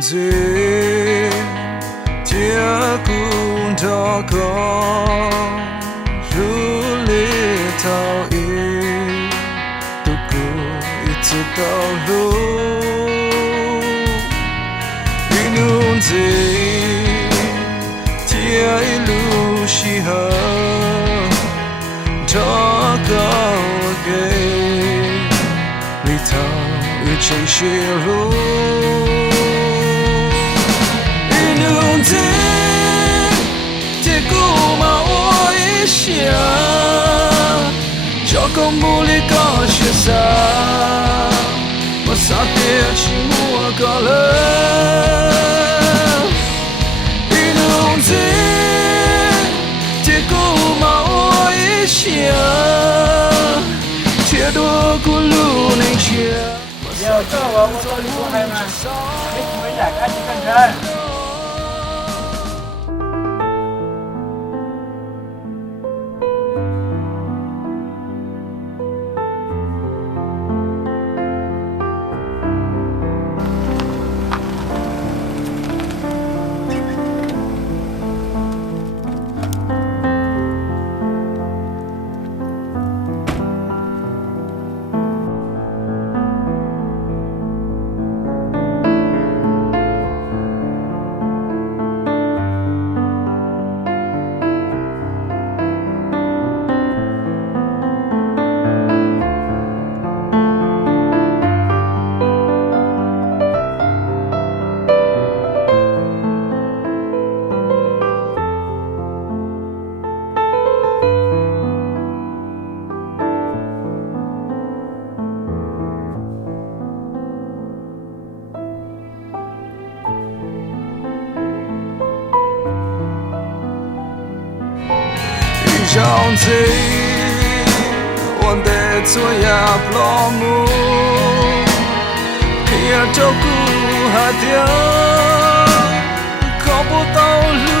子，天空高高，如里逃逸，度过一次道路，一路子，天一路西河，高高给，里头一切陷入。Txoj Hmoo li có chia xa mà xa tia chỉ mua có lớn đi nung dê tia cô mà ôi chia tia đua cô lu nên chia giờ cho vào một đôi lưu hay mà biết mới giải cách chỉ cần chơi 这样子，我得做呀不落幕，偏照顾还掉，靠不到路。